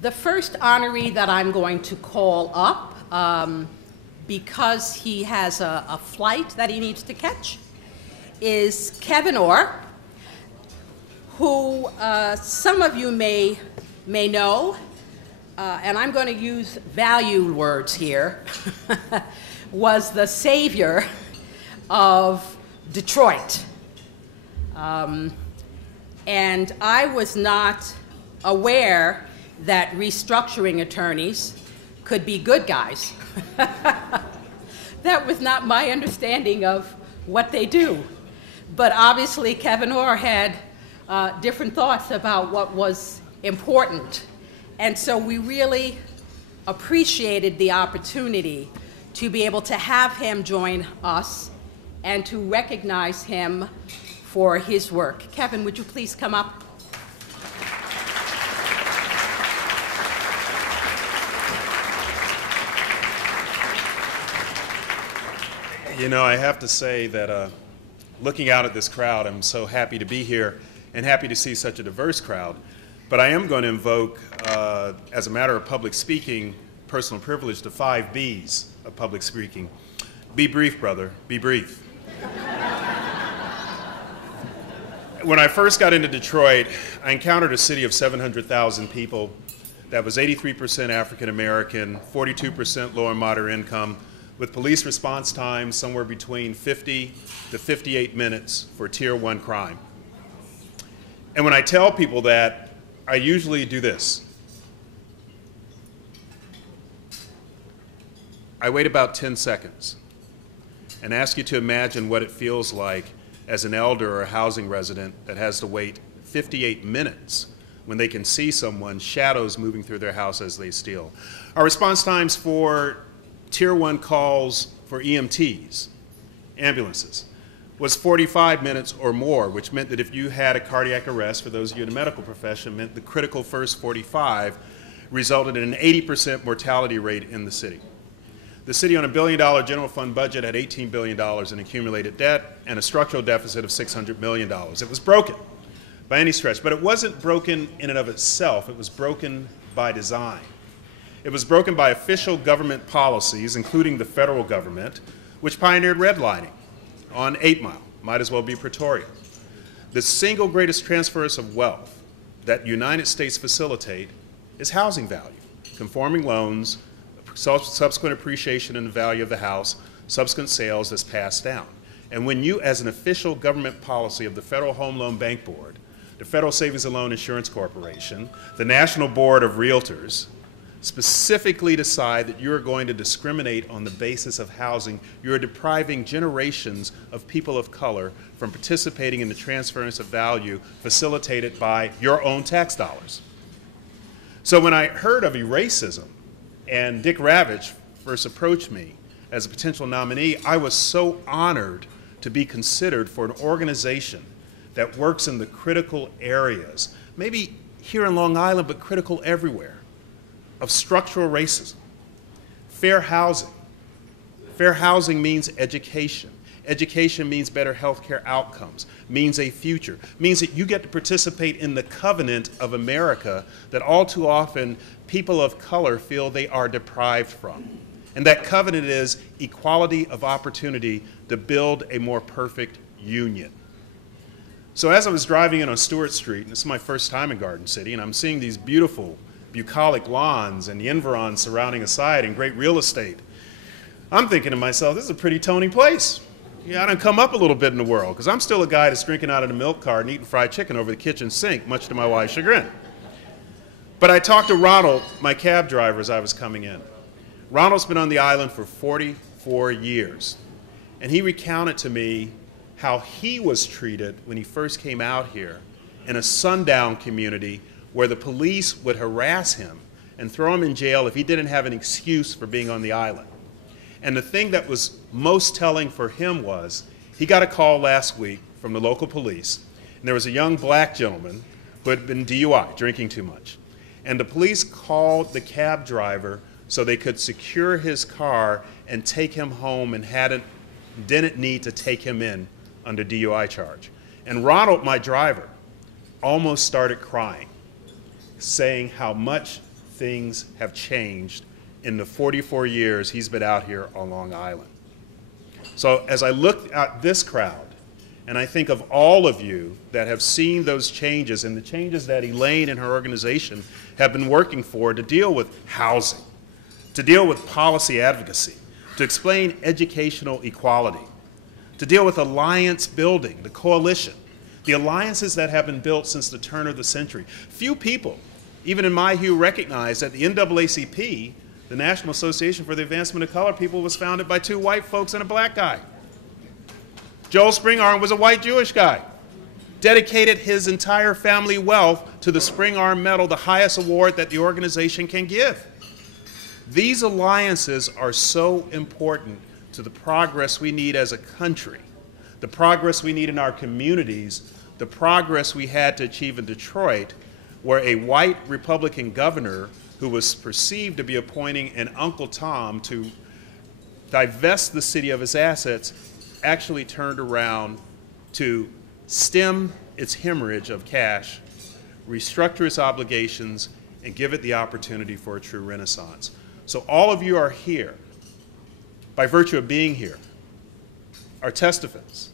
The first honoree that I'm going to call up, because he has a flight that he needs to catch, is Kevyn Orr, who some of you may know, and I'm going to use value words here, was the savior of Detroit. And I was not aware that restructuring attorneys could be good guys. That was not my understanding of what they do. But obviously, Kevyn Orr had different thoughts about what was important. And so we really appreciated the opportunity to be able to have him join us and to recognize him for his work. Kevyn, would you please come up? You know, I have to say that looking out at this crowd, I'm so happy to be here and happy to see such a diverse crowd. But I am going to invoke, as a matter of public speaking, personal privilege, the 5 Bs of public speaking. Be brief, brother. Be brief. When I first got into Detroit, I encountered a city of 700,000 people that was 83% African American, 42% low and moderate income, with police response times somewhere between 50 to 58 minutes for Tier 1 crime. And when I tell people that, I usually do this. I wait about 10 seconds and ask you to imagine what it feels like as an elder or a housing resident that has to wait 58 minutes when they can see someone, shadows moving through their house as they steal. Our response times for Tier 1 calls for EMTs, ambulances, was 45 minutes or more, which meant that if you had a cardiac arrest, for those of you in the medical profession, meant the critical first 45 resulted in an 80% mortality rate in the city. The city on a $1 billion general fund budget had $18 billion in accumulated debt and a structural deficit of $600 million. It was broken by any stretch, but it wasn't broken in and of itself. It was broken by design. It was broken by official government policies, including the federal government, which pioneered redlining on 8 Mile, might as well be Pretoria. The single greatest transfers of wealth that the United States facilitate is housing value, conforming loans, subsequent appreciation in the value of the house, subsequent sales that's passed down. And when you, as an official government policy of the Federal Home Loan Bank Board, the Federal Savings and Loan Insurance Corporation, the National Board of Realtors, specifically decide that you're going to discriminate on the basis of housing, you're depriving generations of people of color from participating in the transference of value facilitated by your own tax dollars. So when I heard of racism and Dick Ravitch first approached me as a potential nominee, I was so honored to be considered for an organization that works in the critical areas, maybe here in Long Island, but critical everywhere, of structural racism. Fair housing. Fair housing means education. Education means better healthcare outcomes, means a future, means that you get to participate in the covenant of America that all too often people of color feel they are deprived from. And that covenant is equality of opportunity to build a more perfect union. So as I was driving in on Stewart Street, and this is my first time in Garden City, and I'm seeing these beautiful bucolic lawns and the environs surrounding a site and great real estate, I'm thinking to myself, this is a pretty Tony place. Yeah, I done come up a little bit in the world, because I'm still a guy that's drinking out of the milk cart and eating fried chicken over the kitchen sink, much to my wife's chagrin. But I talked to Ronald, my cab driver, as I was coming in. Ronald's been on the island for 44 years, and he recounted to me how he was treated when he first came out here in a sundown community where the police would harass him and throw him in jail if he didn't have an excuse for being on the island. And the thing that was most telling for him was he got a call last week from the local police, and there was a young black gentleman who had been DUI, drinking too much. And the police called the cab driver so they could secure his car and take him home and didn't need to take him in under DUI charge. And Ronald, my driver, almost started crying, saying how much things have changed in the 44 years he's been out here on Long Island. So as I look at this crowd, and I think of all of you that have seen those changes and the changes that Elaine and her organization have been working for to deal with housing, to deal with policy advocacy, to explain educational equality, to deal with alliance building, the coalition, the alliances that have been built since the turn of the century. Few people, even in my hue, recognize that the NAACP, the National Association for the Advancement of Colored People, was founded by 2 white folks and a black guy. Joel Spingarn was a white Jewish guy, dedicated his entire family wealth to the Spingarn Medal, the highest award that the organization can give. These alliances are so important to the progress we need as a country, the progress we need in our communities, the progress we had to achieve in Detroit, where a white Republican governor who was perceived to be appointing an Uncle Tom to divest the city of its assets actually turned around to stem its hemorrhage of cash, restructure its obligations, and give it the opportunity for a true renaissance. So all of you are here, by virtue of being here, are testaments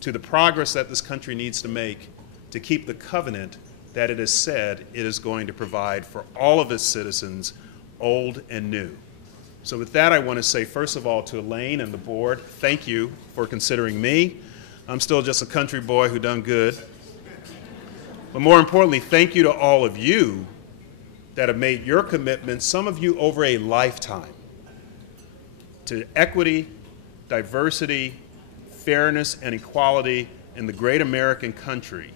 to the progress that this country needs to make to keep the covenant that it has said it is going to provide for all of its citizens, old and new. So with that, I want to say, first of all, to Elaine and the board, thank you for considering me. I'm still just a country boy who done good. But more importantly, thank you to all of you that have made your commitment, some of you over a lifetime, to equity, diversity, fairness, and equality in the great American country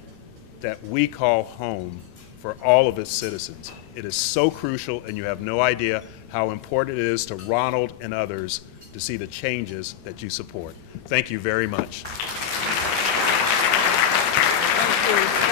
that we call home for all of its citizens. It is so crucial, and you have no idea how important it is to Ronald and others to see the changes that you support. Thank you very much. Thank you.